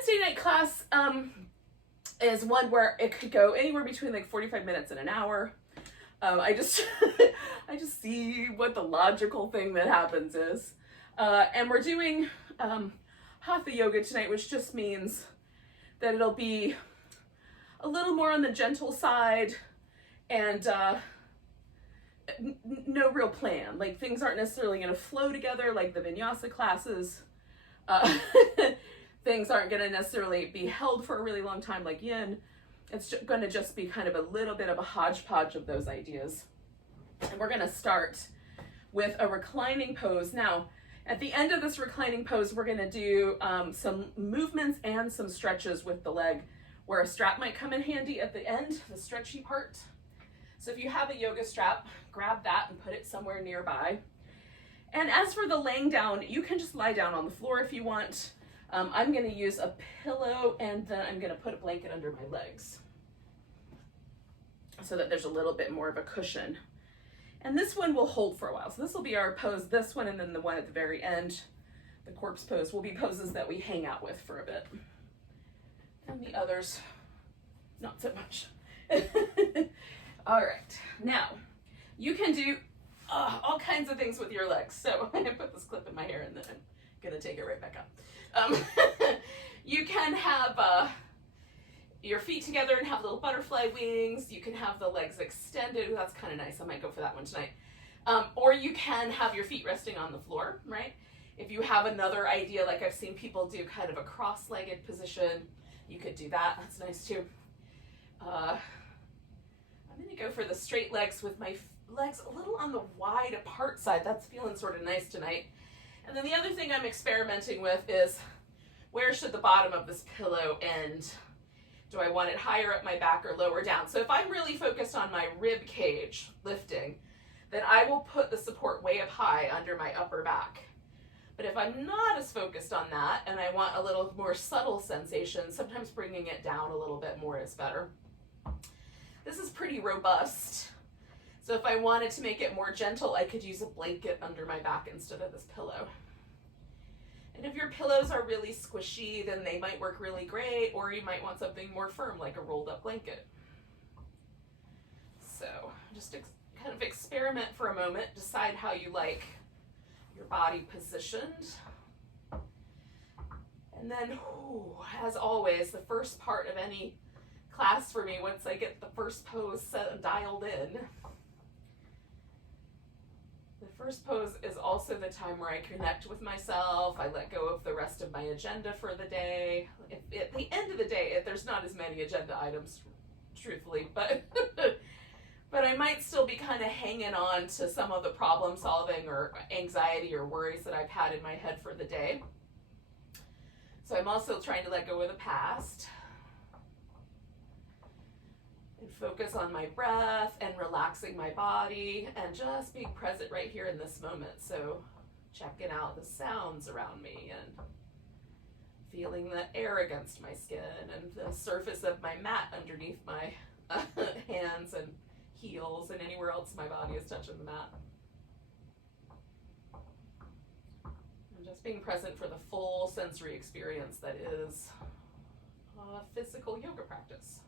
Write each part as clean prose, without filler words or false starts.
Wednesday night class is one where it could go anywhere between like 45 minutes and an hour. I just I just see what the logical thing that happens is. And we're doing Hatha yoga tonight, which just means that it'll be a little more on the gentle side and no real plan. Like things aren't necessarily going to flow together like the vinyasa classes. Things aren't going to necessarily be held for a really long time like yin. It's going to just be kind of a little bit of a hodgepodge of those ideas. And we're going to start with a reclining pose. Now, at the end of this reclining pose, we're going to do some movements and some stretches with the leg, where a strap might come in handy at the end, the stretchy part. So if you have a yoga strap, grab that and put it somewhere nearby. And as for the laying down, you can just lie down on the floor if you want. I'm going to use a pillow, and then I'm going to put a blanket under my legs so that there's a little bit more of a cushion. And this one will hold for a while. So this will be our pose, this one, and then the one at the very end, the corpse pose, will be poses that we hang out with for a bit. And the others, not so much. All right, now you can do all kinds of things with your legs. So I put this clip in my hair and then I'm gonna take it right back up. You can have your feet together and have little butterfly wings. You can have the legs extended. That's kind of nice. I might go for that one tonight. Or you can have your feet resting on the floor, right? If you have another idea, like I've seen people do kind of a cross-legged position, you could do that. That's nice too. I'm gonna go for the straight legs with my legs a little on the wide apart side. That's feeling sort of nice tonight. And then the other thing I'm experimenting with is, where should the bottom of this pillow end? Do I want it higher up my back or lower down? So if I'm really focused on my rib cage lifting, then I will put the support way up high under my upper back. But if I'm not as focused on that and I want a little more subtle sensation, sometimes bringing it down a little bit more is better. This is pretty robust. So if I wanted to make it more gentle, I could use a blanket under my back instead of this pillow. And if your pillows are really squishy, then they might work really great, or you might want something more firm, like a rolled up blanket. So just kind of experiment for a moment, decide how you like your body positioned. And then, as always, the first part of any class for me, once I get the first pose set and dialed in, the first pose is also the time where I connect with myself. I let go of the rest of my agenda for the day. At the end of the day, there's not as many agenda items, truthfully, but but I might still be kind of hanging on to some of the problem solving or anxiety or worries that I've had in my head for the day. So I'm also trying to let go of the past and focus on my breath and relaxing my body and just being present right here in this moment. So checking out the sounds around me and feeling the air against my skin and the surface of my mat underneath my hands and heels and anywhere else my body is touching the mat. And just being present for the full sensory experience that is a physical yoga practice.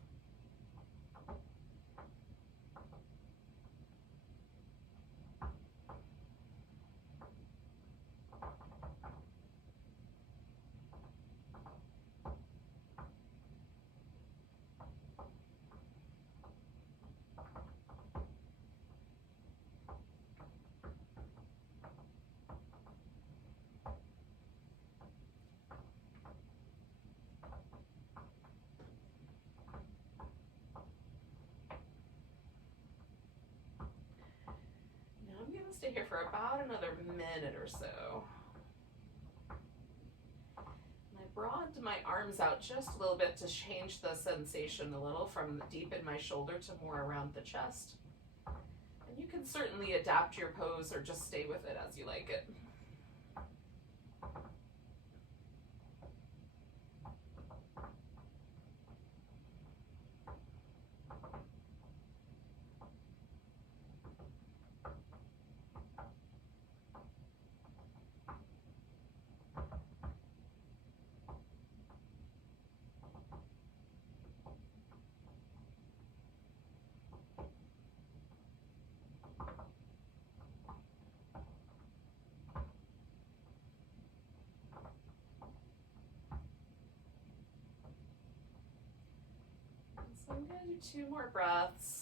Stay here for about another minute or so. And I broadened my arms out just a little bit to change the sensation a little from deep in my shoulder to more around the chest. And you can certainly adapt your pose or just stay with it as you like it. I'm going to do 2 more breaths.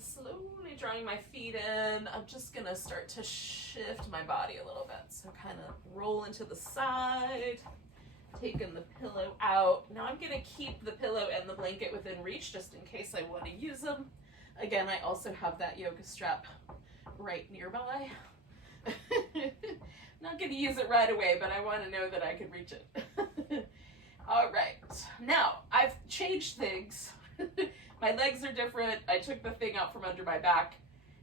Slowly drawing my feet in. I'm just gonna start to shift my body a little bit. So kind of roll into the side, taking the pillow out. Now I'm gonna keep the pillow and the blanket within reach just in case I want to use them. Again, I also have that yoga strap right nearby. Not gonna use it right away, but I want to know that I can reach it. All right, now I've changed things. My legs are different. I took the thing out from under my back.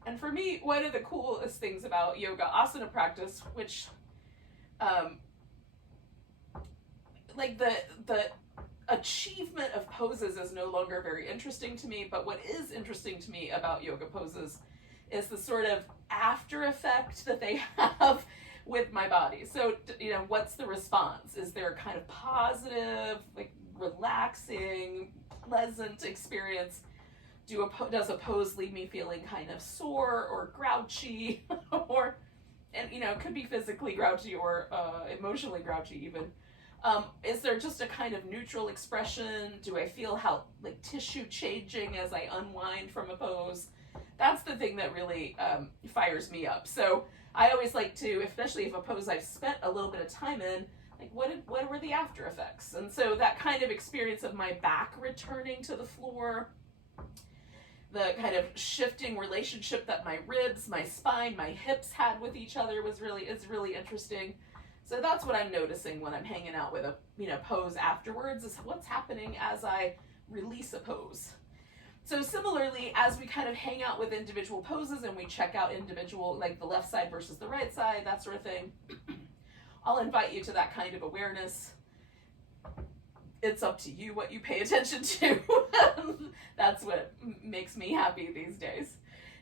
And for me, one of the coolest things about yoga asana practice, which, like the achievement of poses is no longer very interesting to me, but what is interesting to me about yoga poses is the sort of after effect that they have with my body. So, you know, what's the response? Is there a kind of positive, like relaxing, pleasant experience? Does a pose leave me feeling kind of sore or grouchy, or, and you know, it could be physically grouchy or emotionally grouchy even. Is there just a kind of neutral expression? Do I feel how like tissue changing as I unwind from a pose? That's the thing that really fires me up. So I always like to, especially if a pose I've spent a little bit of time in, like what were the after effects? And so that kind of experience of my back returning to the floor, the kind of shifting relationship that my ribs, my spine, my hips had with each other is really interesting. So that's what I'm noticing when I'm hanging out with a pose afterwards, is what's happening as I release a pose. So similarly, as we kind of hang out with individual poses and we check out individual, like the left side versus the right side, that sort of thing, I'll invite you to that kind of awareness. It's up to you what you pay attention to. That's what makes me happy these days.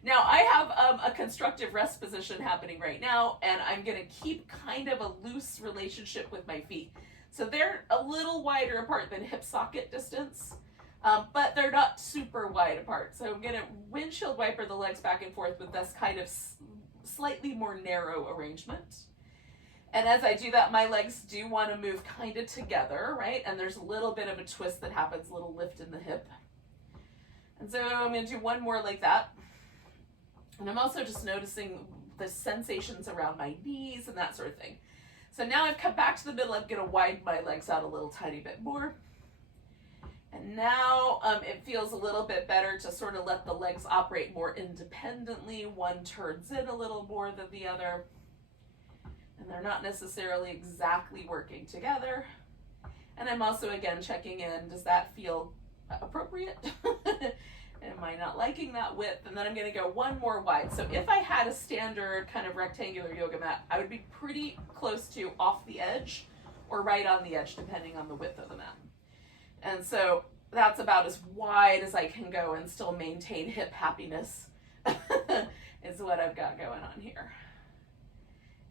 Now I have a constructive rest position happening right now, and I'm gonna keep kind of a loose relationship with my feet. So they're a little wider apart than hip socket distance, but they're not super wide apart. So I'm gonna windshield wiper the legs back and forth with this kind of slightly more narrow arrangement. And as I do that, my legs do want to move kind of together, right? And there's a little bit of a twist that happens, a little lift in the hip. And so I'm going to do one more like that. And I'm also just noticing the sensations around my knees and that sort of thing. So now I've come back to the middle. I'm going to widen my legs out a little tiny bit more. And now it feels a little bit better to sort of let the legs operate more independently. One turns in a little more than the other. And they're not necessarily exactly working together. And I'm also, again, checking in, does that feel appropriate? Am I not liking that width? And then I'm going to go one more wide. So if I had a standard kind of rectangular yoga mat, I would be pretty close to off the edge or right on the edge, depending on the width of the mat. And so that's about as wide as I can go and still maintain hip happiness is what I've got going on here.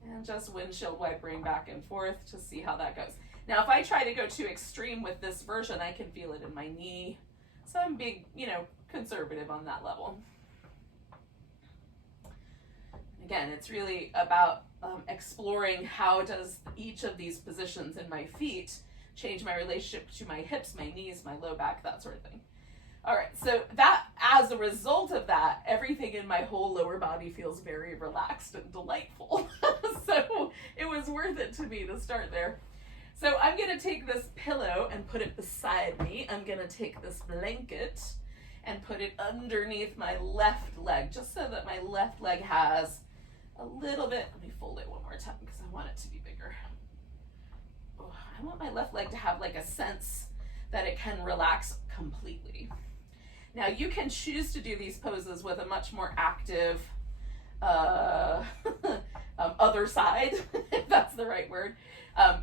And just windshield wipering back and forth to see how that goes. Now, if I try to go too extreme with this version, I can feel it in my knee. So I'm being, conservative on that level. Again, it's really about exploring how does each of these positions in my feet change my relationship to my hips, my knees, my low back, that sort of thing. All right, so that, as a result of that, everything in my whole lower body feels very relaxed and delightful. So it was worth it to me to start there. So I'm gonna take this pillow and put it beside me. I'm gonna take this blanket and put it underneath my left leg, just so that my left leg has a little bit, let me fold it one more time because I want it to be bigger. Oh, I want my left leg to have like a sense that it can relax completely. Now you can choose to do these poses with a much more active other side, if that's the right word.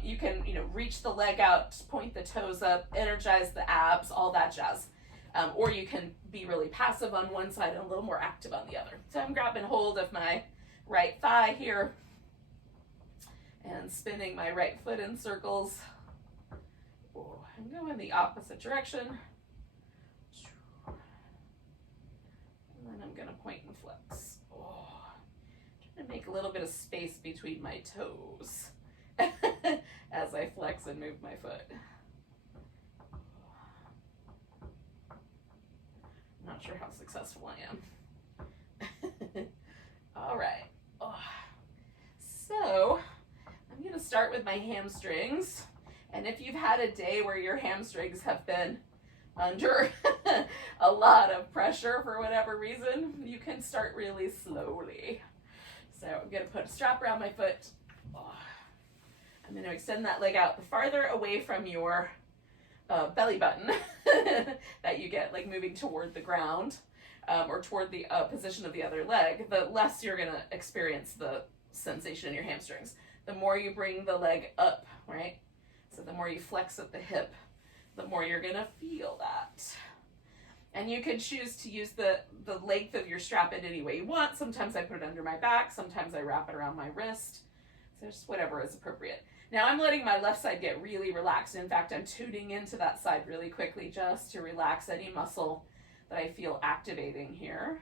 You can, reach the leg out, point the toes up, energize the abs, all that jazz. Or you can be really passive on one side and a little more active on the other. So I'm grabbing hold of my right thigh here and spinning my right foot in circles. And go in the opposite direction. And then I'm gonna point and flex. Trying to make a little bit of space between my toes as I flex and move my foot. I'm not sure how successful I am. All right. So I'm gonna start with my hamstrings. And if you've had a day where your hamstrings have been under a lot of pressure for whatever reason, you can start really slowly. So I'm gonna put a strap around my foot. I'm gonna extend that leg out farther away from your belly button that you get like moving toward the ground or toward the position of the other leg, the less you're gonna experience the sensation in your hamstrings. The more you bring the leg up, right? So the more you flex at the hip, the more you're gonna feel that. And you can choose to use the length of your strap in any way you want. Sometimes I put it under my back, sometimes I wrap it around my wrist. So just whatever is appropriate. Now I'm letting my left side get really relaxed. In fact, I'm tuning into that side really quickly just to relax any muscle that I feel activating here.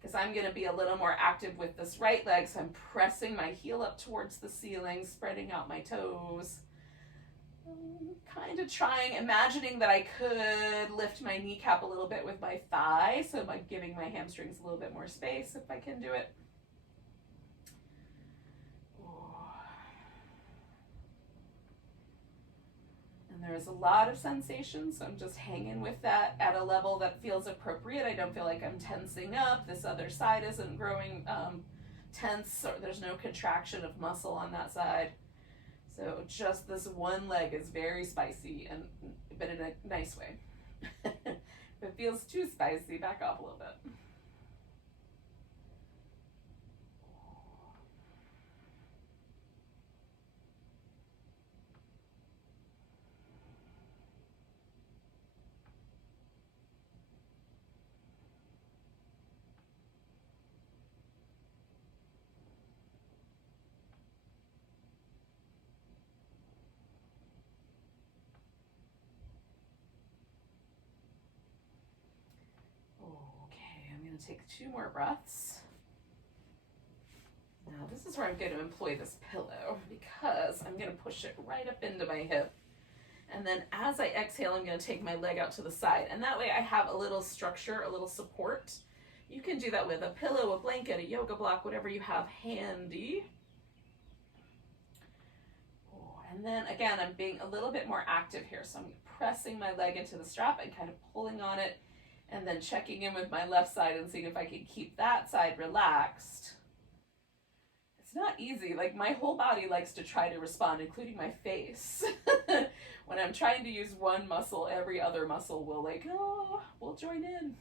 Because I'm gonna be a little more active with this right leg, so I'm pressing my heel up towards the ceiling, spreading out my toes. Kind of imagining that I could lift my kneecap a little bit with my thigh, so by giving my hamstrings a little bit more space if I can do it. And there's a lot of sensation, so I'm just hanging with that at a level that feels appropriate. I don't feel like I'm tensing up. This other side isn't growing tense, or there's no contraction of muscle on that side. So just this one leg is very spicy, but in a nice way. If it feels too spicy, back off a little bit. Take 2 more breaths. Now this is where I'm going to employ this pillow because I'm going to push it right up into my hip. And then as I exhale, I'm going to take my leg out to the side. And that way I have a little structure, a little support. You can do that with a pillow, a blanket, a yoga block, whatever you have handy. And then again, I'm being a little bit more active here. So I'm pressing my leg into the strap and kind of pulling on it. And then checking in with my left side and seeing if I can keep that side relaxed. It's not easy. Like my whole body likes to try to respond, including my face. When I'm trying to use one muscle, every other muscle will join in.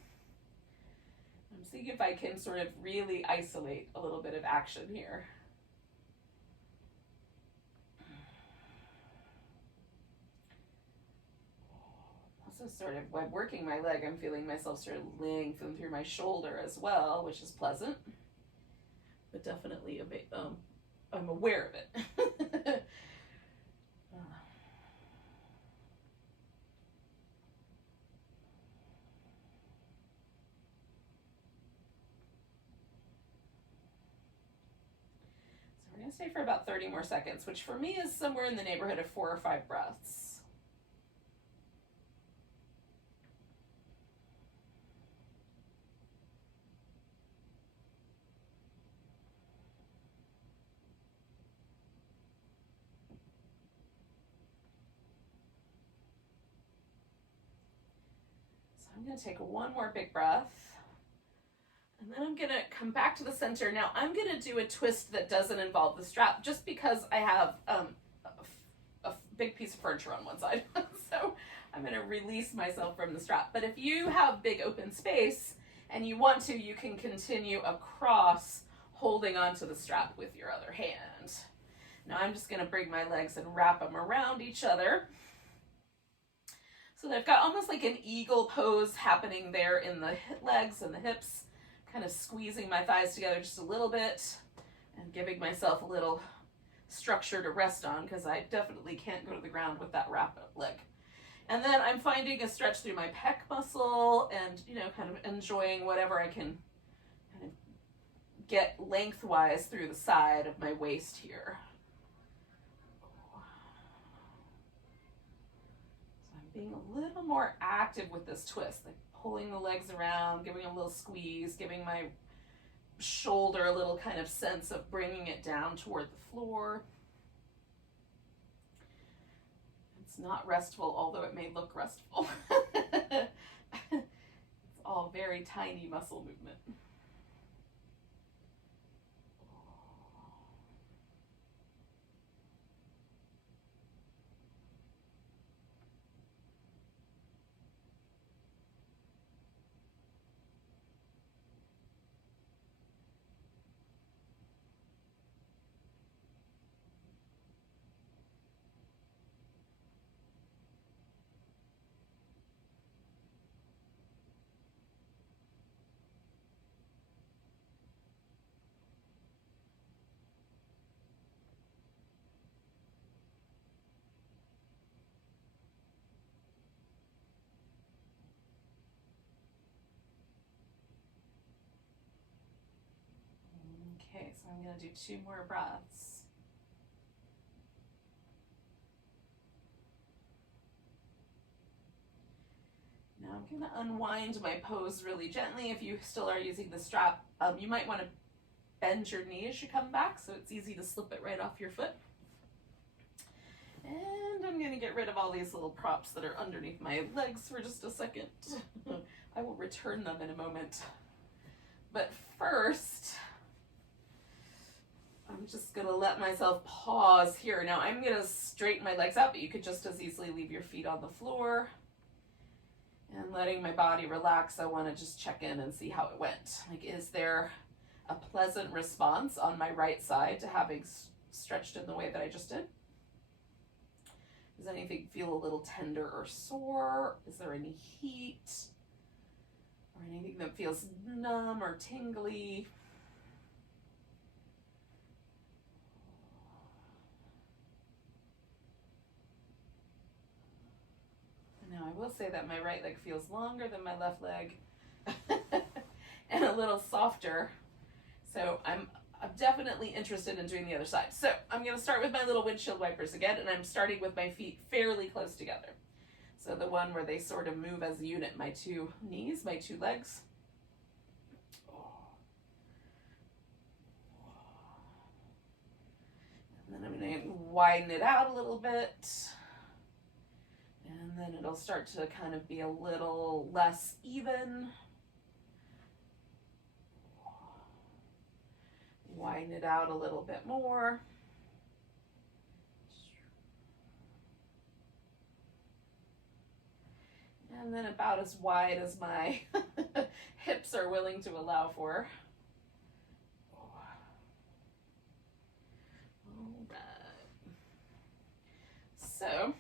I'm seeing if I can sort of really isolate a little bit of action here. So sort of when working my leg, I'm feeling myself sort of lengthen through my shoulder as well, which is pleasant, but definitely a bit, I'm aware of it. So we're gonna stay for about 30 more seconds, which for me is somewhere in the neighborhood of 4 or 5 breaths. I'm going to take 1 more big breath, and then I'm going to come back to the center. Now I'm going to do a twist that doesn't involve the strap, just because I have a big piece of furniture on one side. So I'm going to release myself from the strap. But if you have big open space and you want to, you can continue across holding onto the strap with your other hand. Now I'm just going to bring my legs and wrap them around each other. So they've got almost like an eagle pose happening there in the legs and the hips, kind of squeezing my thighs together just a little bit. and giving myself a little structure to rest on, because I definitely can't go to the ground with that wrap leg. And then I'm finding a stretch through my pec muscle and, you know, kind of enjoying whatever I can kind of get lengthwise through the side of my waist here. So I'm being a little more active with this twist, like pulling the legs around, giving a little squeeze, giving my shoulder a little kind of sense of bringing it down toward the floor. It's not restful, although it may look restful. It's all very tiny muscle movement. Okay, so I'm going to do 2 more breaths. Now I'm going to unwind my pose really gently. If you still are using the strap, you might want to bend your knee as you come back so it's easy to slip it right off your foot. And I'm going to get rid of all these little props that are underneath my legs for just a second. I will return them in a moment. But first, I'm just going to let myself pause here. Now I'm going to straighten my legs out, but you could just as easily leave your feet on the floor. And letting my body relax, I want to just check in and see how it went. Like, is there a pleasant response on my right side to having stretched in the way that I just did? Does anything feel a little tender or sore? Is there any heat? Or anything that feels numb or tingly? Now I will say that my right leg feels longer than my left leg and a little softer. So I'm definitely interested in doing the other side. So I'm going to start with my little windshield wipers again, and I'm starting with my feet fairly close together. So the one where they sort of move as a unit, my 2 knees, my 2 legs. And then I'm going to widen it out a little bit. And then it'll start to kind of be a little less even. Widen it out a little bit more. And then about as wide as my hips are willing to allow for. All right. So,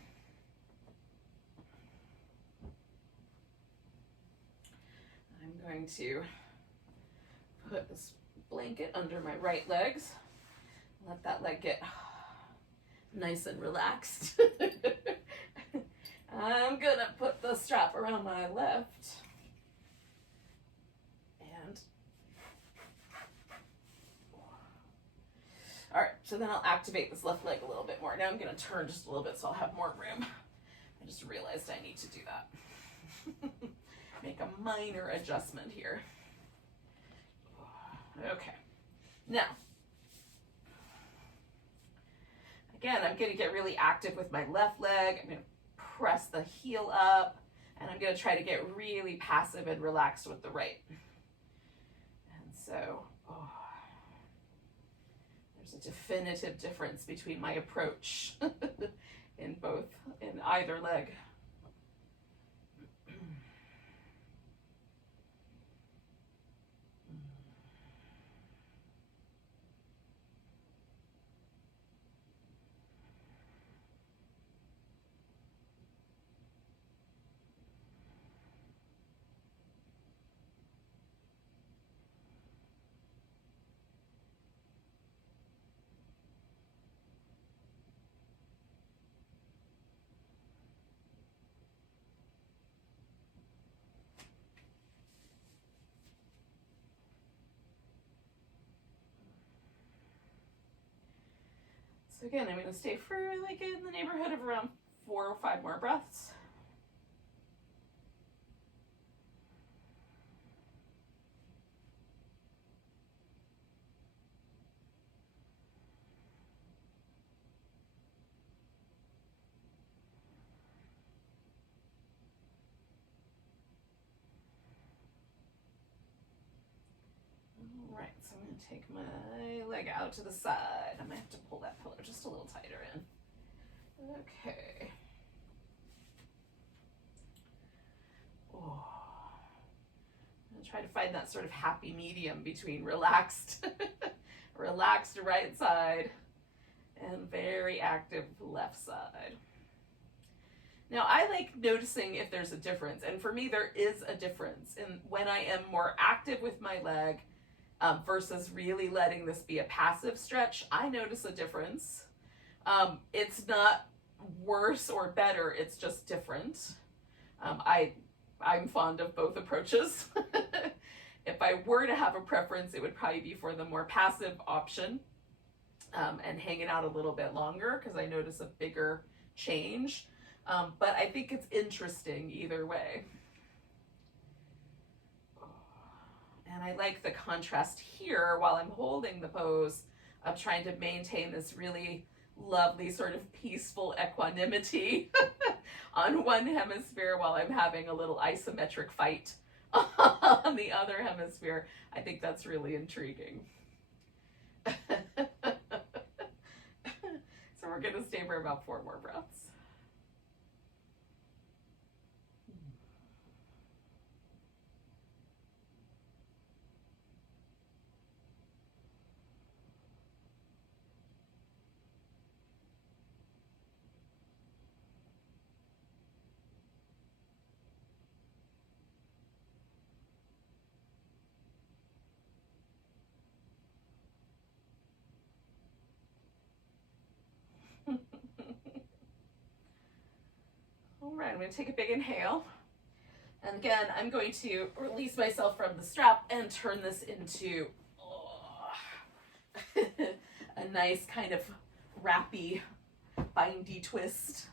I'm going to put this blanket under my right legs. Let that leg get nice and relaxed. I'm gonna put the strap around my left. And all right, so then I'll activate this left leg a little bit more. Now I'm gonna turn just a little bit so I'll have more room. I just realized I need to do that. Make a minor adjustment here. Okay, now, again, I'm going to get really active with my left leg. I'm going to press the heel up, and I'm going to try to get really passive and relaxed with the right. And so, there's a definitive difference between my approach in either leg. So again, I'm going to stay for like in the neighborhood of around 4 or 5 more breaths. Right, so I'm going to take my leg out to the side. I might have to pull that pillow just a little tighter in. Okay. Oh. I'm going to try to find that sort of happy medium between relaxed, relaxed right side and very active left side. Now, I like noticing if there's a difference, and for me, there is a difference in when I am more active with my leg versus really letting this be a passive stretch. I notice a difference. It's not worse or better, it's just different. I'm fond of both approaches. If I were to have a preference, it would probably be for the more passive option and hanging out a little bit longer because I notice a bigger change. But I think it's interesting either way. And I like the contrast here while I'm holding the pose of trying to maintain this really lovely sort of peaceful equanimity on one hemisphere while I'm having a little isometric fight on the other hemisphere. I think that's really intriguing. So we're going to stay for about 4 more breaths. All right, I'm going to take a big inhale. And again, I'm going to release myself from the strap and turn this into a nice kind of wrappy, bindy twist.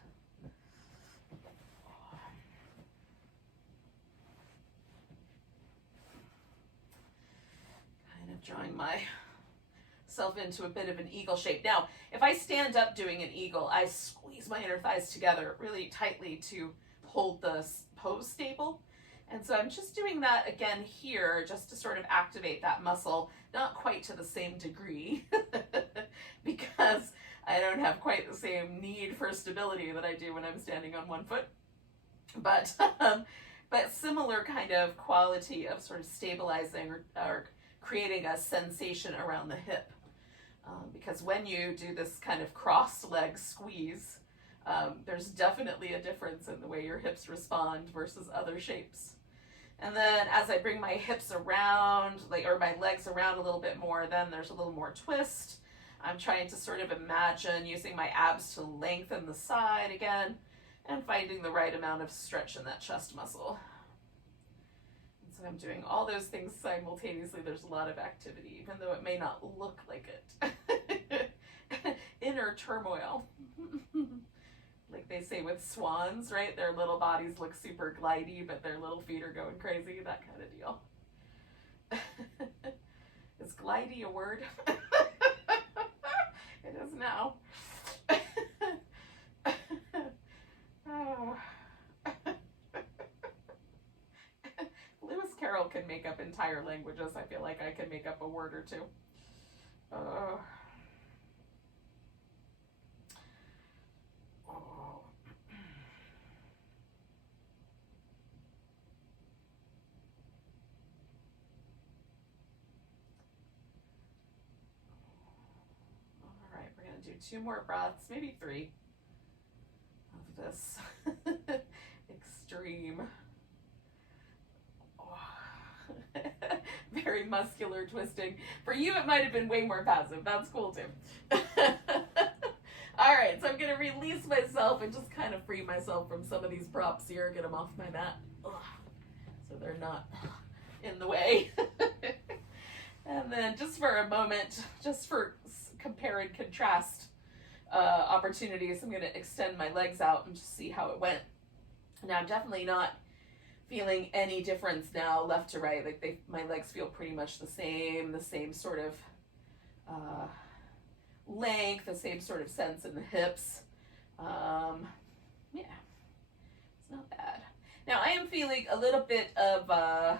Kind of drawing myself into a bit of an eagle shape. Now, if I stand up doing an eagle, I squeeze my inner thighs together really tightly to hold the pose stable. And so I'm just doing that again here just to sort of activate that muscle, not quite to the same degree because I don't have quite the same need for stability that I do when I'm standing on one foot. But similar kind of quality of sort of stabilizing or creating a sensation around the hip. Because when you do this kind of cross leg squeeze, there's definitely a difference in the way your hips respond versus other shapes. And then as I bring my hips around, or my legs around a little bit more, then there's a little more twist. I'm trying to sort of imagine using my abs to lengthen the side again and finding the right amount of stretch in that chest muscle. And so I'm doing all those things simultaneously. There's a lot of activity, even though it may not look like it. Inner turmoil. Like they say with swans, right? Their little bodies look super glidey, but their little feet are going crazy, that kind of deal. Is glidey a word? It is now. Oh. Lewis Carroll can make up entire languages. I feel like I can make up a word or two. Do 2 more breaths, maybe 3 of this extreme, very muscular twisting. For you, it might have been way more passive. That's cool too. All right, so I'm going to release myself and just kind of free myself from some of these props here, get them off my mat so they're not in the way. And then just for a moment, just for compare and contrast, opportunities, I'm going to extend my legs out and just see how it went. Now, I'm definitely not feeling any difference now left to right. Like my legs feel pretty much the same sort of length, the same sort of sense in the hips. Yeah, it's not bad. Now I am feeling a little bit of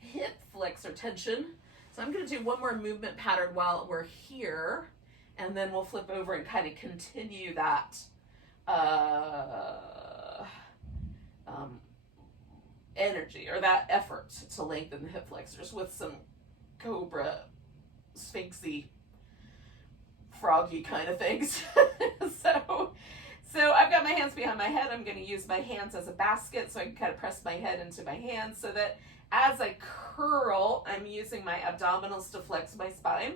hip flexor tension. So I'm going to do one more movement pattern while we're here, and then we'll flip over and kind of continue that energy or that effort to lengthen the hip flexors with some cobra, sphinxy, froggy kind of things. So I've got my hands behind my head. I'm going to use my hands as a basket so I can kind of press my head into my hands so that as I curl, I'm using my abdominals to flex my spine.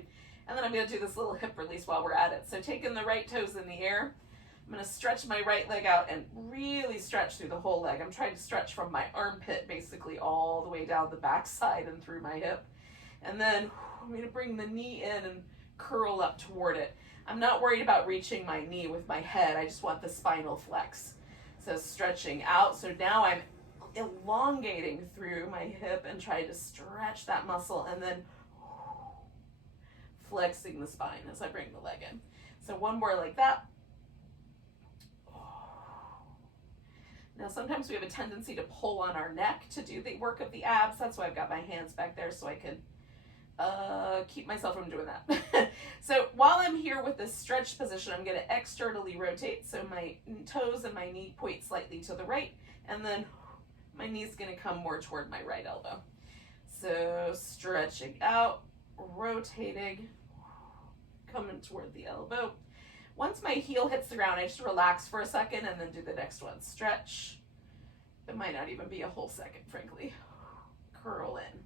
And then I'm going to do this little hip release while we're at it. So taking the right toes in the air, I'm going to stretch my right leg out and really stretch through the whole leg. I'm trying to stretch from my armpit basically all the way down the back side and through my hip. And then I'm going to bring the knee in and curl up toward it. I'm not worried about reaching my knee with my head. I just want the spinal flex. So stretching out. So now I'm elongating through my hip and trying to stretch that muscle and then flexing the spine as I bring the leg in. So one more like that. Now sometimes we have a tendency to pull on our neck to do the work of the abs. That's why I've got my hands back there so I can keep myself from doing that. So while I'm here with this stretched position, I'm going to externally rotate. So my toes and my knee point slightly to the right, and then my knee's going to come more toward my right elbow. So stretching out, rotating, coming toward the elbow. Once my heel hits the ground, I just relax for a second and then do the next one. Stretch. It might not even be a whole second, frankly. Curl in.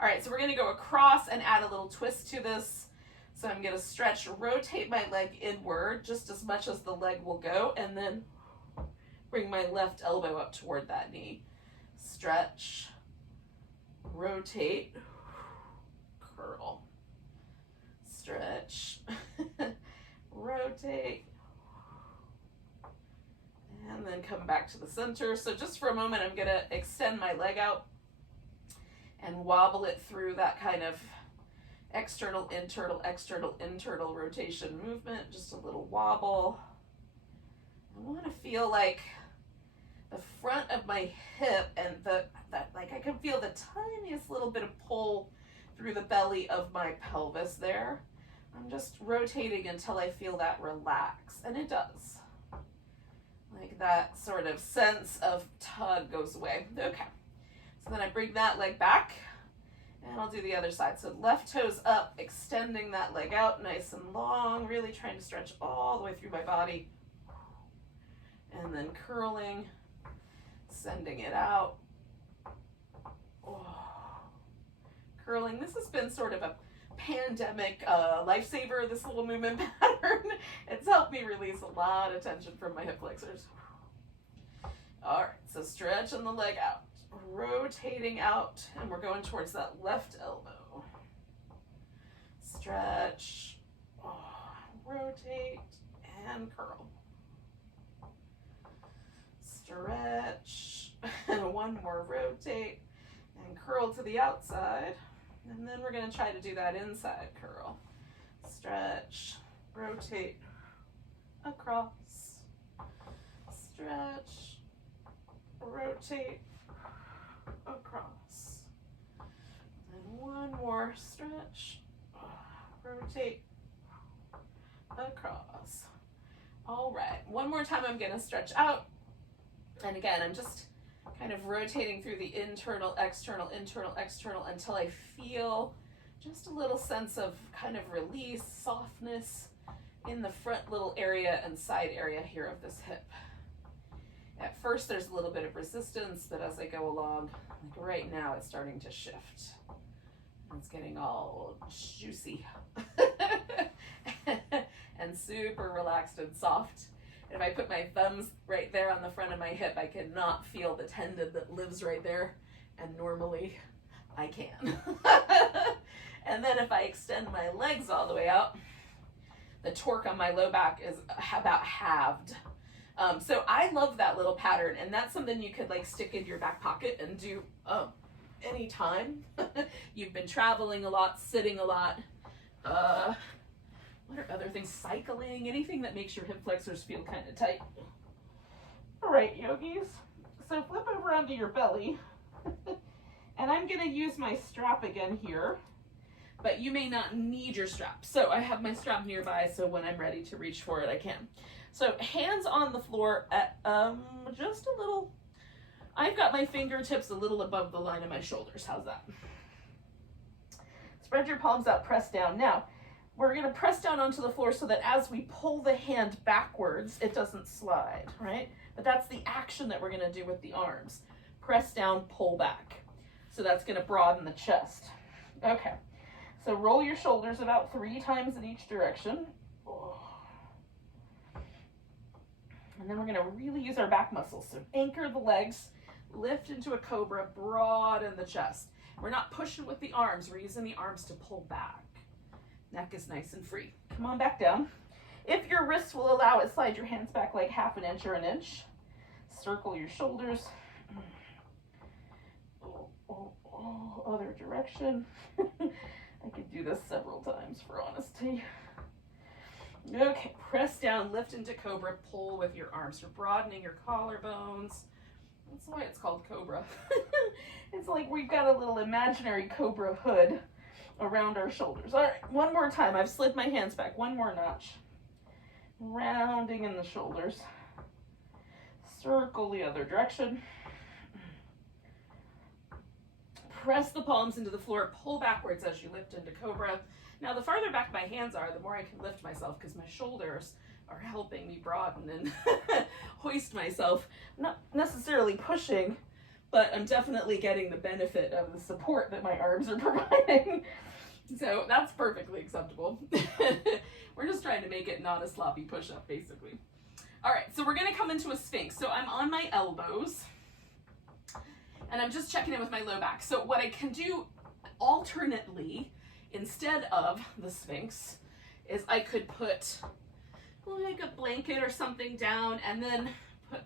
All right, so we're going to go across and add a little twist to this. So I'm going to stretch, rotate my leg inward just as much as the leg will go, and then bring my left elbow up toward that knee. Stretch, rotate, curl, stretch, rotate, and then come back to the center. So just for a moment, I'm going to extend my leg out and wobble it through that kind of external, internal rotation movement. Just a little wobble. I want to feel like the front of my hip and like I can feel the tiniest little bit of pull through the belly of my pelvis there. I'm just rotating until I feel that relax, and it does. Like that sort of sense of tug goes away. Okay. So then I bring that leg back, and I'll do the other side. So left toes up, extending that leg out nice and long, really trying to stretch all the way through my body. And then curling, sending it out. Oh. Curling. This has been sort of a pandemic lifesaver, this little movement pattern. It's helped me release a lot of tension from my hip flexors. All right, so stretching the leg out. Rotating out, and we're going towards that left elbow. Stretch, rotate, and curl. Stretch, and one more rotate, and curl to the outside. And then we're going to try to do that inside curl. Stretch, rotate, across. Stretch, rotate, across. And one more stretch, rotate, across. All right, one more time I'm going to stretch out. And again, I'm just kind of rotating through the internal, external until I feel just a little sense of kind of release, softness in the front little area and side area here of this hip. At first there's a little bit of resistance, but as I go along, like right now it's starting to shift. It's getting all juicy and super relaxed and soft. If I put my thumbs right there on the front of my hip, I cannot feel the tendon that lives right there, and normally I can. And then if I extend my legs all the way out, the torque on my low back is about halved. So I love that little pattern, and that's something you could like stick in your back pocket and do anytime. You've been traveling a lot, sitting a lot. What are other things? Cycling, anything that makes your hip flexors feel kind of tight. All right, yogis. So flip over onto your belly. And I'm gonna use my strap again here, but you may not need your strap. So I have my strap nearby, so when I'm ready to reach for it, I can. So hands on the floor at just a little, I've got my fingertips a little above the line of my shoulders. How's that? Spread your palms out, press down. Now, we're gonna press down onto the floor so that as we pull the hand backwards, it doesn't slide, right? But that's the action that we're gonna do with the arms. Press down, pull back. So that's gonna broaden the chest. Okay, so roll your shoulders about 3 times in each direction. And then we're gonna really use our back muscles. So anchor the legs, lift into a cobra, broaden the chest. We're not pushing with the arms, we're using the arms to pull back. Neck is nice and free. Come on back down. If your wrists will allow it, slide your hands back like 1/2 inch or 1 inch. Circle your shoulders. Other direction. I could do this several times for honesty. Okay, press down, lift into cobra, pull with your arms. You're broadening your collarbones. That's why it's called cobra. It's like we've got a little imaginary cobra hood around our shoulders. All right, one more time. I've slid my hands back. One more notch. Rounding in the shoulders. Circle the other direction. Press the palms into the floor, pull backwards as you lift into cobra. Now, the farther back my hands are, the more I can lift myself because my shoulders are helping me broaden and hoist myself. I'm not necessarily pushing, but I'm definitely getting the benefit of the support that my arms are providing. So that's perfectly acceptable. We're just trying to make it not a sloppy push-up, basically. All right, so we're gonna come into a Sphinx. So I'm on my elbows, and I'm just checking in with my low back. So what I can do alternately, instead of the Sphinx, is I could put like a blanket or something down and then put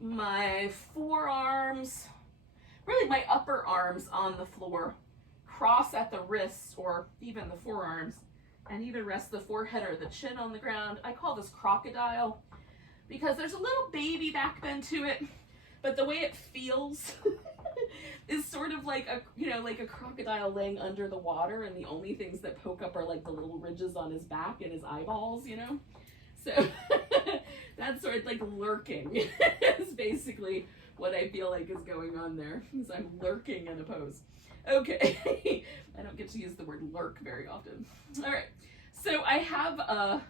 my forearms, really my upper arms on the floor, cross at the wrists or even the forearms, and either rest the forehead or the chin on the ground. I call this crocodile because there's a little baby back bend to it, but the way it feels is sort of like a, you know, like a crocodile laying under the water, and the only things that poke up are like the little ridges on his back and his eyeballs, you know? So that's sort of like lurking is basically what I feel like is going on there, is I'm lurking in a pose. Okay, I don't get to use the word lurk very often. All right, so I have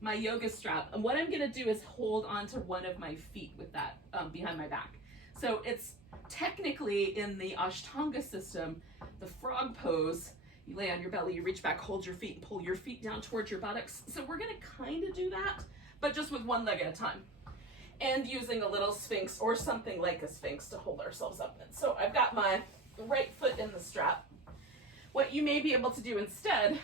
my yoga strap, and what I'm gonna do is hold onto one of my feet with that behind my back. So it's technically in the Ashtanga system, the frog pose. You lay on your belly, you reach back, hold your feet, and pull your feet down towards your buttocks. So we're gonna kind of do that, but just with one leg at a time. And using a little Sphinx or something like a Sphinx to hold ourselves up in. So I've got my right foot in the strap. What you may be able to do instead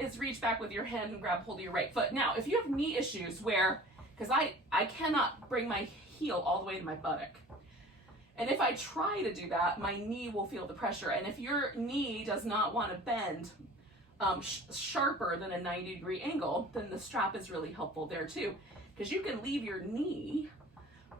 is reach back with your hand and grab hold of your right foot. Now, if you have knee issues where, because I cannot bring my heel all the way to my buttock. And if I try to do that, my knee will feel the pressure. And if your knee does not want to bend sharper than a 90-degree angle, then the strap is really helpful there too. Because you can leave your knee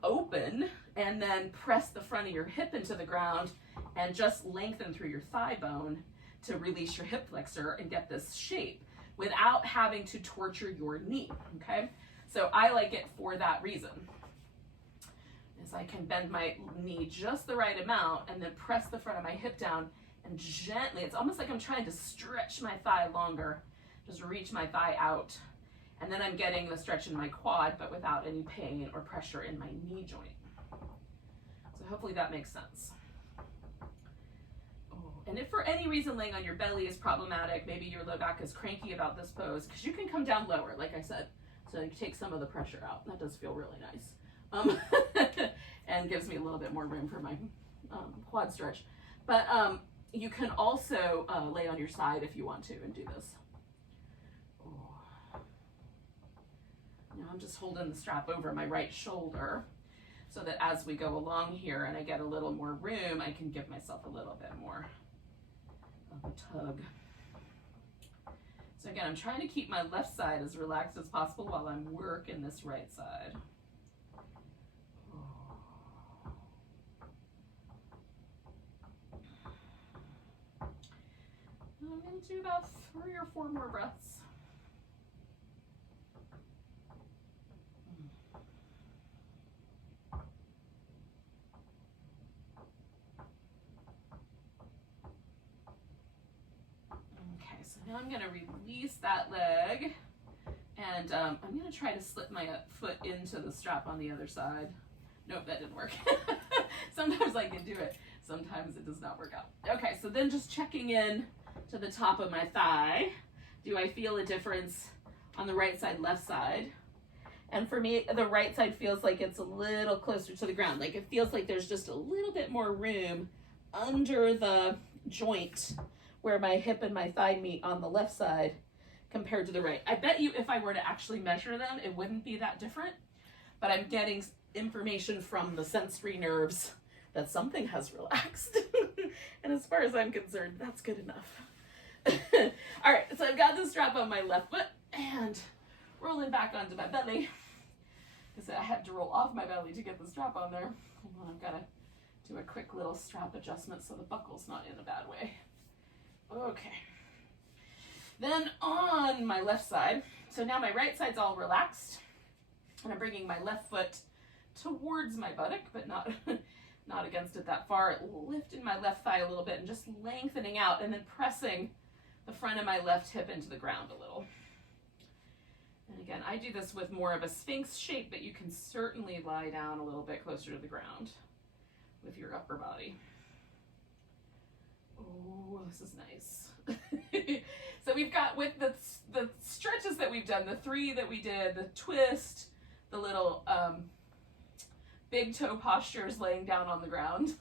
open and then press the front of your hip into the ground and just lengthen through your thigh bone to release your hip flexor and get this shape without having to torture your knee, okay? So I like it for that reason. Is I can bend my knee just the right amount and then press the front of my hip down and gently, it's almost like I'm trying to stretch my thigh longer, just reach my thigh out. And then I'm getting the stretch in my quad, but without any pain or pressure in my knee joint. So hopefully that makes sense. Oh, and if for any reason laying on your belly is problematic, maybe your low back is cranky about this pose, because you can come down lower, like I said, so you take some of the pressure out. That does feel really nice. And gives me a little bit more room for my quad stretch. But you can also lay on your side if you want to and do this. I'm just holding the strap over my right shoulder so that as we go along here and I get a little more room, I can give myself a little bit more of a tug. So again, I'm trying to keep my left side as relaxed as possible while I'm working this right side. I'm going to do about 3 or 4 more breaths. Okay, so now I'm going to release that leg, and I'm going to try to slip my foot into the strap on the other side. Nope, that didn't work. Sometimes I can do it, sometimes it does not work out. Okay, so then just checking in to the top of my thigh. Do I feel a difference on the right side, left side? And for me, the right side feels like it's a little closer to the ground. Like it feels like there's just a little bit more room under the joint where my hip and my thigh meet on the left side compared to the right. I bet you if I were to actually measure them, it wouldn't be that different, but I'm getting information from the sensory nerves that something has relaxed. And as far as I'm concerned, that's good enough. All right, so I've got the strap on my left foot and rolling back onto my belly because I had to roll off my belly to get the strap on there. And then I've got to do a quick little strap adjustment so the buckle's not in a bad way. Okay. Then on my left side, so now my right side's all relaxed, and I'm bringing my left foot towards my buttock, but not against it that far, lifting my left thigh a little bit and just lengthening out and then pressing the front of my left hip into the ground a little. And again, I do this with more of a sphinx shape, but you can certainly lie down a little bit closer to the ground with your upper body. Oh, this is nice. So we've got, with the stretches that we've done, the 3 that we did, the twist, the little big toe postures laying down on the ground.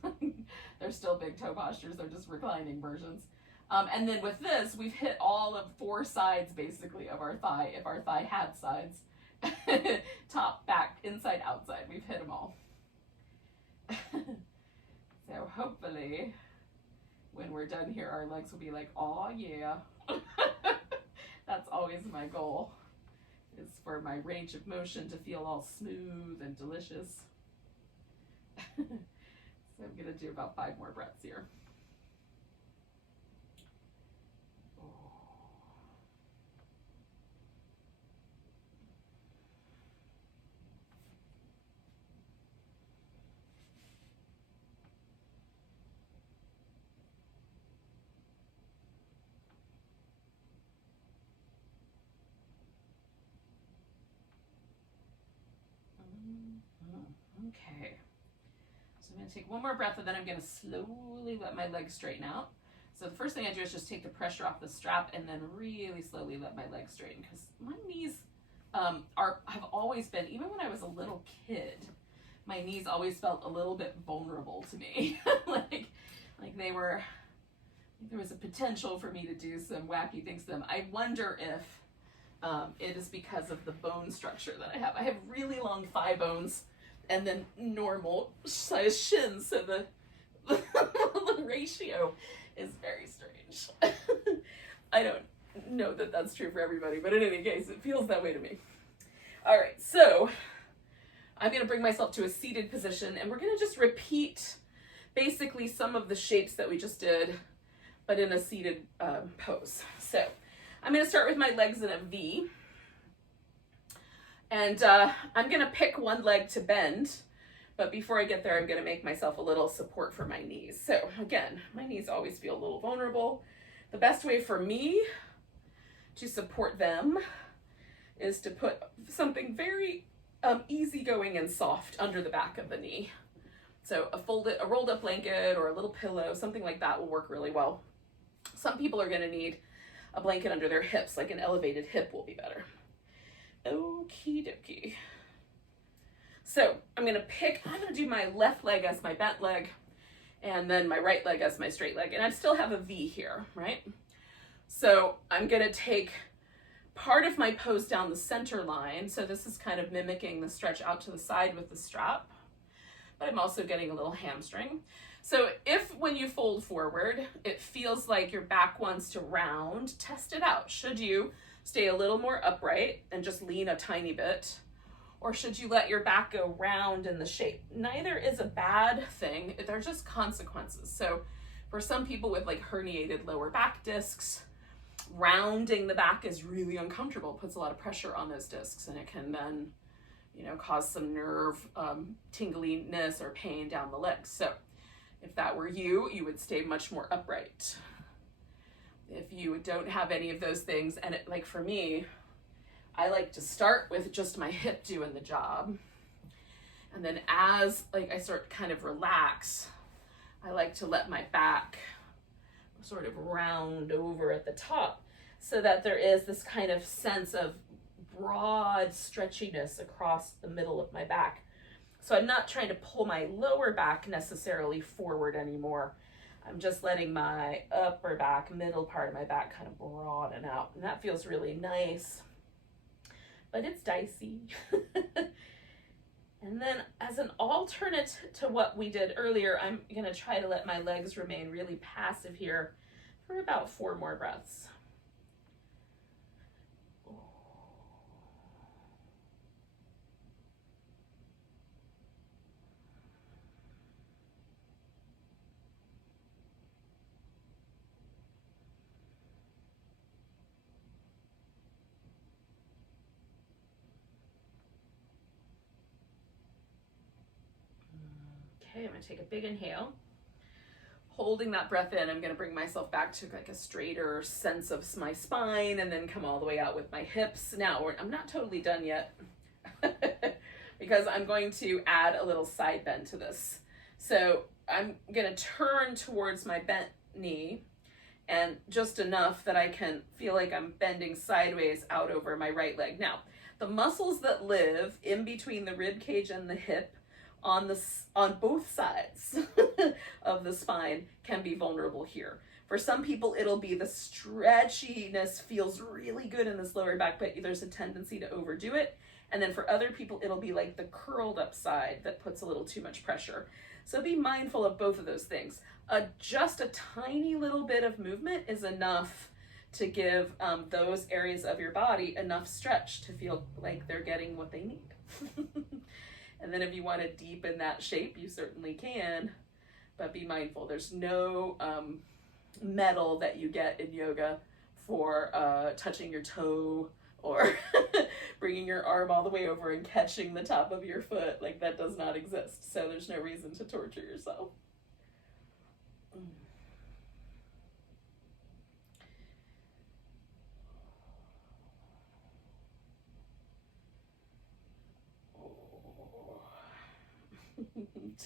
They're still big toe postures, they're just reclining versions. And then with this, we've hit all of 4 sides basically of our thigh, if our thigh had sides. Top, back, inside, outside, we've hit them all. So hopefully when we're done here, our legs will be like, oh yeah. That's always my goal, is for my range of motion to feel all smooth and delicious. So I'm gonna do about 5 more breaths here. Okay, so I'm going to take 1 more breath and then I'm going to slowly let my legs straighten out. So the first thing I do is just take the pressure off the strap and then really slowly let my legs straighten, because my knees have always been, even when I was a little kid, my knees always felt a little bit vulnerable to me. like they were, there was a potential for me to do some wacky things to them. I wonder if it is because of the bone structure that I have. I have really long thigh bones and then normal size shins, so the ratio is very strange. I don't know that that's true for everybody, but in any case, it feels that way to me. All right, so I'm gonna bring myself to a seated position, and we're gonna just repeat basically some of the shapes that we just did, but in a seated pose. So I'm gonna start with my legs in a V. And I'm gonna pick one leg to bend, but before I get there, I'm gonna make myself a little support for my knees. So again, my knees always feel a little vulnerable. The best way for me to support them is to put something very easygoing and soft under the back of the knee. So a rolled up blanket or a little pillow, something like that will work really well. Some people are gonna need a blanket under their hips, like an elevated hip will be better. Okie dokie. So I'm gonna do my left leg as my bent leg, and then my right leg as my straight leg, and I still have a V here, right? So I'm gonna take part of my pose down the center line. So this is kind of mimicking the stretch out to the side with the strap, but I'm also getting a little hamstring. So if when you fold forward, it feels like your back wants to round, test it out. Should you stay a little more upright and just lean a tiny bit? Or should you let your back go round in the shape? Neither is a bad thing. They're just consequences. So for some people with like herniated lower back discs, rounding the back is really uncomfortable, puts a lot of pressure on those discs, and it can then, you know, cause some nerve tingliness or pain down the legs. So if that were you, you would stay much more upright. If you don't have any of those things, and it, like for me, I like to start with just my hip doing the job. And then as like I start to kind of relax, I like to let my back sort of round over at the top so that there is this kind of sense of broad stretchiness across the middle of my back. So I'm not trying to pull my lower back necessarily forward anymore. I'm just letting my upper back, middle part of my back kind of broaden out. And that feels really nice, but it's dicey. And then as an alternate to what we did earlier, I'm gonna try to let my legs remain really passive here for about 4 more breaths. Okay, I'm gonna take a big inhale. Holding that breath in, I'm gonna bring myself back to like a straighter sense of my spine and then come all the way out with my hips. Now, I'm not totally done yet because I'm going to add a little side bend to this. So I'm gonna turn towards my bent knee, and just enough that I can feel like I'm bending sideways out over my right leg. Now, the muscles that live in between the rib cage and the hip on both sides of the spine can be vulnerable here. For some people, it'll be the stretchiness feels really good in this lower back, but there's a tendency to overdo it. And then for other people, it'll be like the curled up side that puts a little too much pressure. So be mindful of both of those things. Just a tiny little bit of movement is enough to give those areas of your body enough stretch to feel like they're getting what they need. And then if you want to deepen that shape, you certainly can, but be mindful. There's no medal that you get in yoga for touching your toe or bringing your arm all the way over and catching the top of your foot. Like, that does not exist. So there's no reason to torture yourself.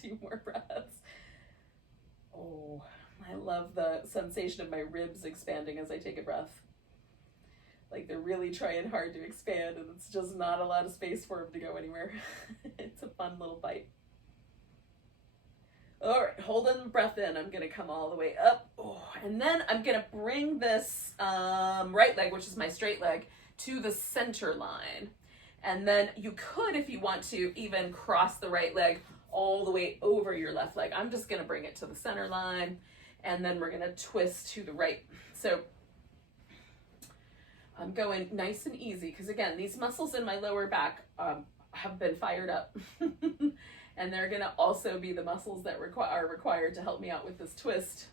Two more breaths. Oh, I love the sensation of my ribs expanding as I take a breath. Like they're really trying hard to expand and it's just not a lot of space for them to go anywhere. It's a fun little bite. All right, holding the breath in, I'm gonna come all the way up. Oh, and then I'm gonna bring this right leg, which is my straight leg, to the center line. And then you could, if you want to, even cross the right leg all the way over your left leg. I'm just gonna bring it to the center line and then we're gonna twist to the right. So I'm going nice and easy because again, these muscles in my lower back have been fired up. And they're gonna also be the muscles that are required to help me out with this twist.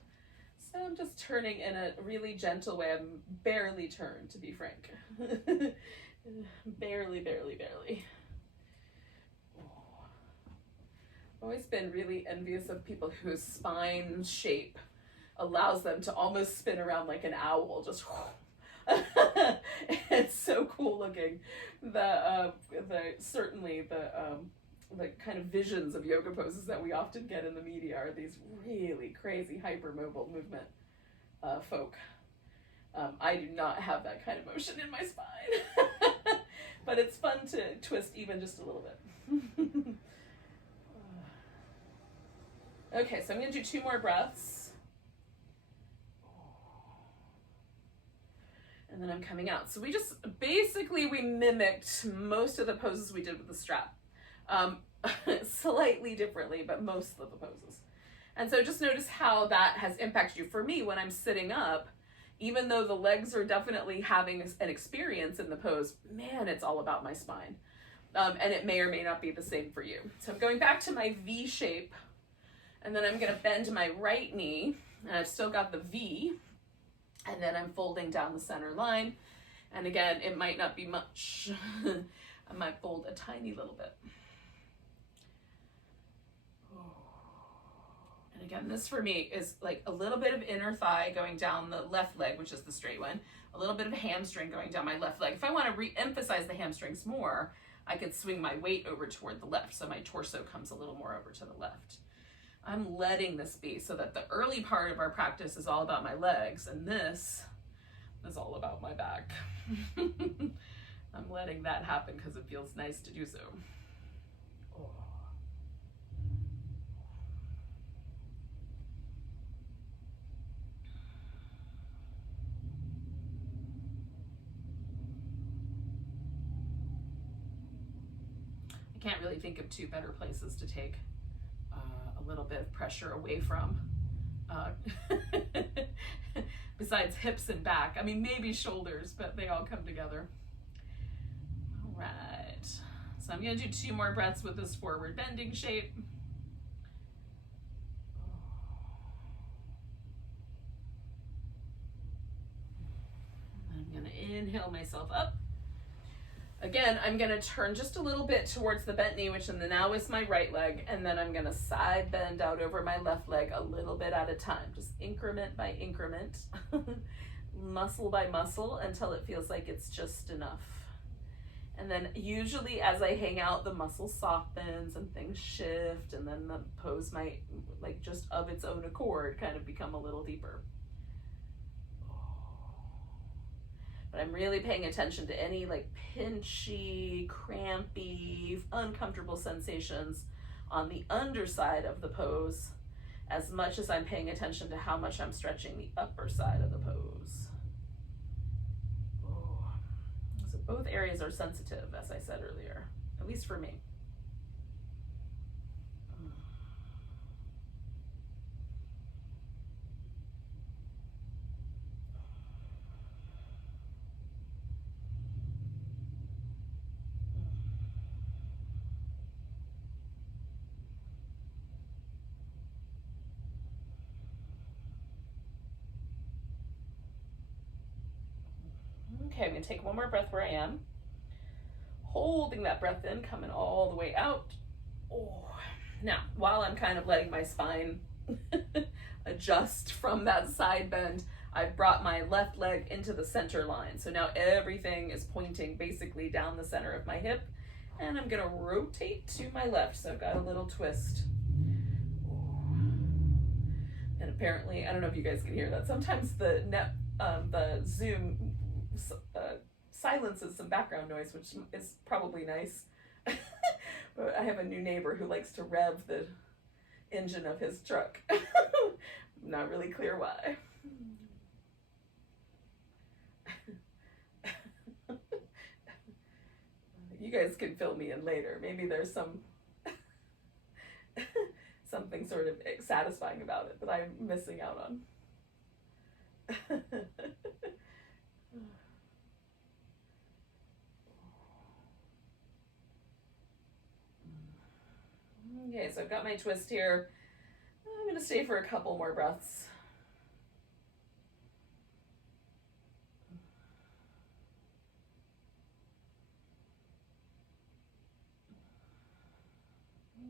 So I'm just turning in a really gentle way. I'm barely turned, to be frank. Barely, barely, barely. I've always been really envious of people whose spine shape allows them to almost spin around like an owl, just it's so cool looking. Certainly the kind of visions of yoga poses that we often get in the media are these really crazy hypermobile movement folk. I do not have that kind of motion in my spine, but it's fun to twist even just a little bit. Okay, so I'm gonna do 2 more breaths. and then I'm coming out. So we just, basically we mimicked most of the poses we did with the strap. Slightly differently, but most of the poses. And so just notice how that has impacted you. For me, when I'm sitting up, even though the legs are definitely having an experience in the pose, man, it's all about my spine. And it may or may not be the same for you. So I'm going back to my V shape, and then I'm gonna bend my right knee, and I've still got the V, and then I'm folding down the center line. And again, it might not be much. I might fold a tiny little bit. And again, this for me is like a little bit of inner thigh going down the left leg, which is the straight one, a little bit of hamstring going down my left leg. If I want to re-emphasize the hamstrings more, I could swing my weight over toward the left, so my torso comes a little more over to the left. I'm letting this be, so that the early part of our practice is all about my legs, and this is all about my back. I'm letting that happen because it feels nice to do so. Oh. I can't really think of two better places to take a little bit of pressure away from. Besides hips and back. I mean, maybe shoulders, but they all come together. All right. So I'm going to do 2 more breaths with this forward bending shape. I'm going to inhale myself up. Again, I'm going to turn just a little bit towards the bent knee, which now is my right leg, and then I'm going to side bend out over my left leg a little bit at a time, just increment by increment, muscle by muscle, until it feels like it's just enough. And then usually as I hang out, the muscle softens and things shift, and then the pose might, like just of its own accord, kind of become a little deeper. But I'm really paying attention to any like pinchy, crampy, uncomfortable sensations on the underside of the pose, as much as I'm paying attention to how much I'm stretching the upper side of the pose. Oh. So both areas are sensitive, as I said earlier, at least for me. Okay, I'm gonna take one more breath where I am. Holding that breath in, coming all the way out. Oh. Now, while I'm kind of letting my spine adjust from that side bend, I've brought my left leg into the center line. So now everything is pointing basically down the center of my hip, and I'm gonna rotate to my left. So I've got a little twist. And apparently, I don't know if you guys can hear that. Sometimes the Zoom silences some background noise, which is probably nice. But I have a new neighbor who likes to rev the engine of his truck. I'm not really clear why. You guys can fill me in later. Maybe there's some something sort of satisfying about it that I'm missing out on. Okay, so I've got my twist here. I'm going to stay for a couple more breaths.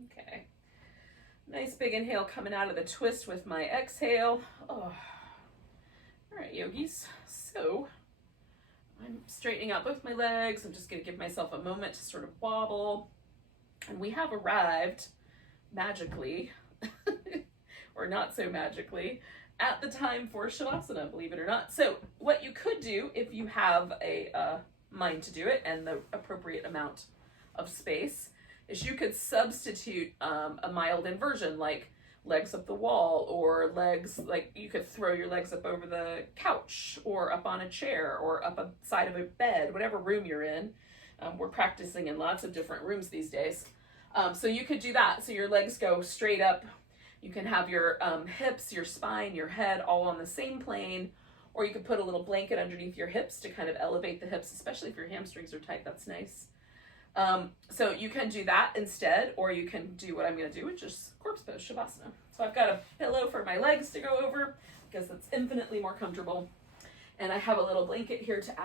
Okay. Nice big inhale coming out of the twist with my exhale. Oh. All right, yogis. So I'm straightening out both my legs. I'm just going to give myself a moment to sort of wobble. And we have arrived magically, or not so magically, at the time for Shavasana, believe it or not. So what you could do, if you have a mind to do it and the appropriate amount of space, is you could substitute a mild inversion, like legs up the wall, or legs, like you could throw your legs up over the couch or up on a chair or up a side of a bed, whatever room you're in. We're practicing in lots of different rooms these days. So you could do that. So your legs go straight up. You can have your hips, your spine, your head all on the same plane, or you could put a little blanket underneath your hips to kind of elevate the hips, especially if your hamstrings are tight. That's nice. So you can do that instead, or you can do what I'm going to do, which is corpse pose, Shavasana. So I've got a pillow for my legs to go over because it's infinitely more comfortable. And I have a little blanket here to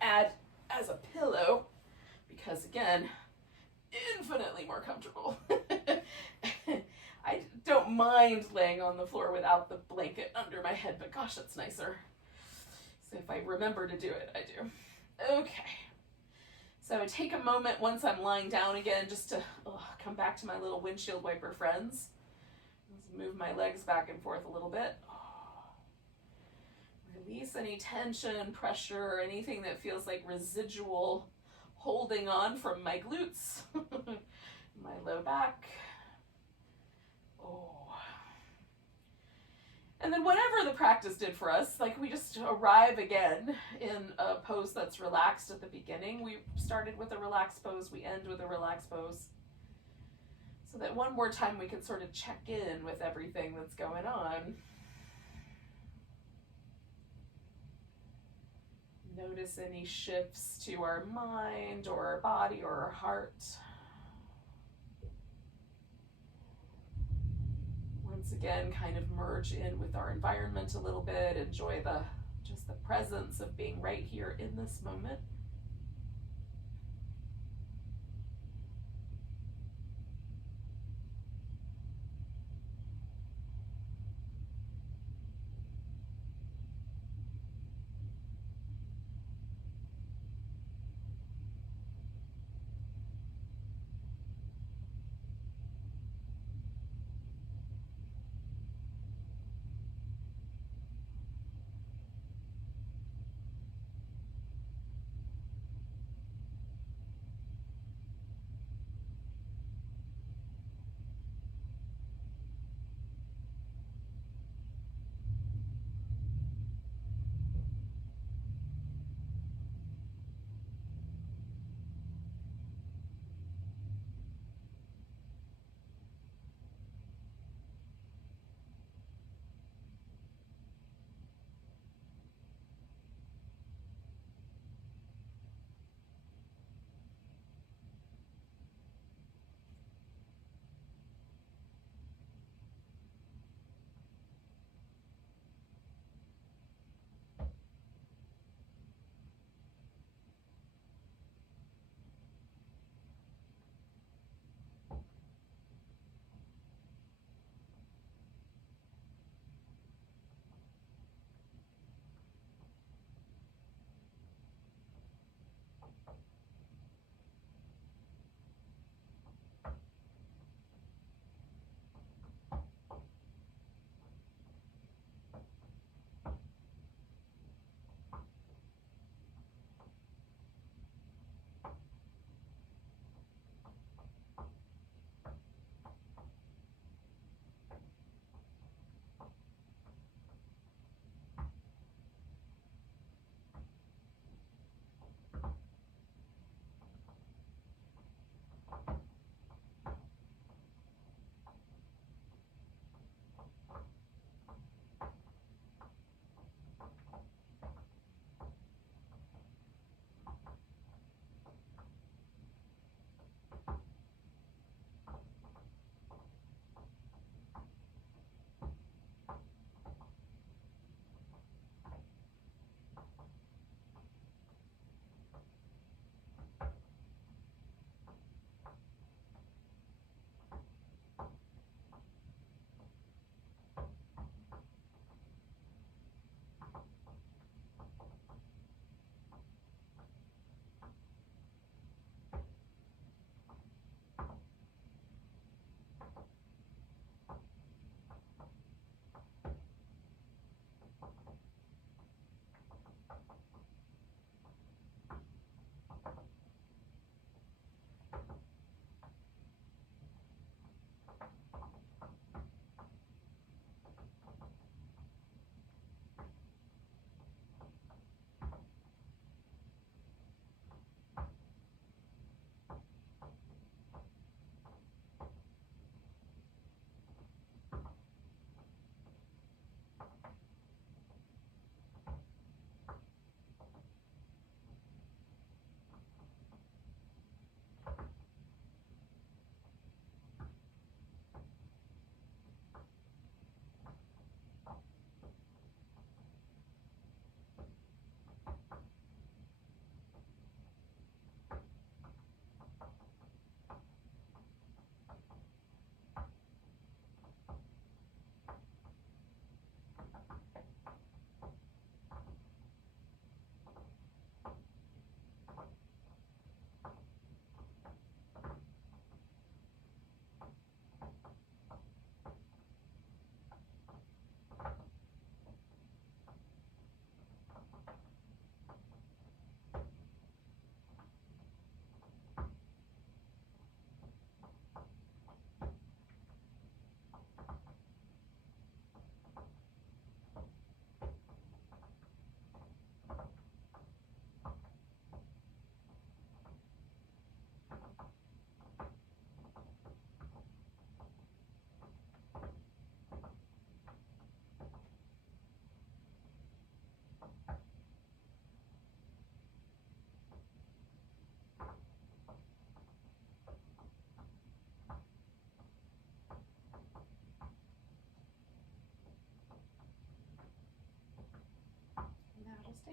add as a pillow because, again, infinitely more comfortable. I don't mind laying on the floor without the blanket under my head, but gosh, that's nicer. So if I remember to do it, I do. Okay. So I take a moment once I'm lying down again just to come back to my little windshield wiper friends. Just move my legs back and forth a little bit. Release any tension, pressure, anything that feels like residual holding on from my glutes, my low back. And then whatever the practice did for us, like we just arrive again in a pose that's relaxed at the beginning. We started with a relaxed pose, we end with a relaxed pose. So that one more time we can sort of check in with everything that's going on. Notice any shifts to our mind or our body or our heart. Once again, kind of merge in with our environment a little bit, enjoy just the presence of being right here in this moment.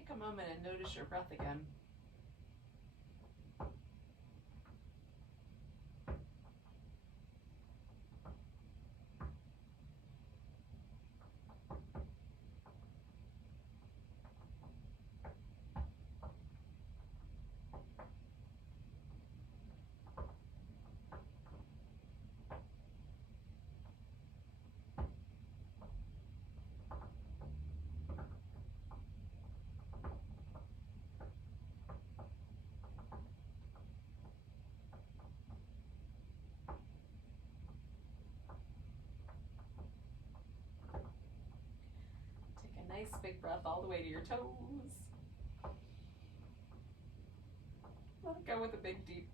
take a moment and notice your breath again. Nice big breath all the way to your toes. Let it go with a big deep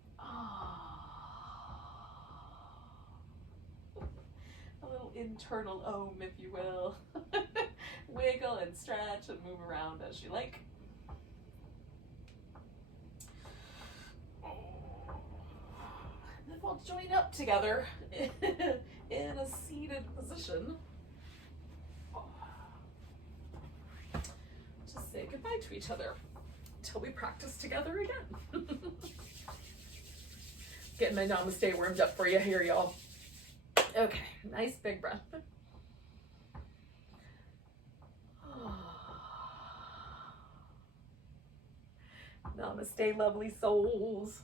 a little internal ohm, if you will. Wiggle and stretch and move around as you like. And then we'll join up together in a seated position. Just say goodbye to each other until we practice together again. Getting my namaste warmed up for you here, y'all. Okay, nice big breath. Namaste, lovely souls.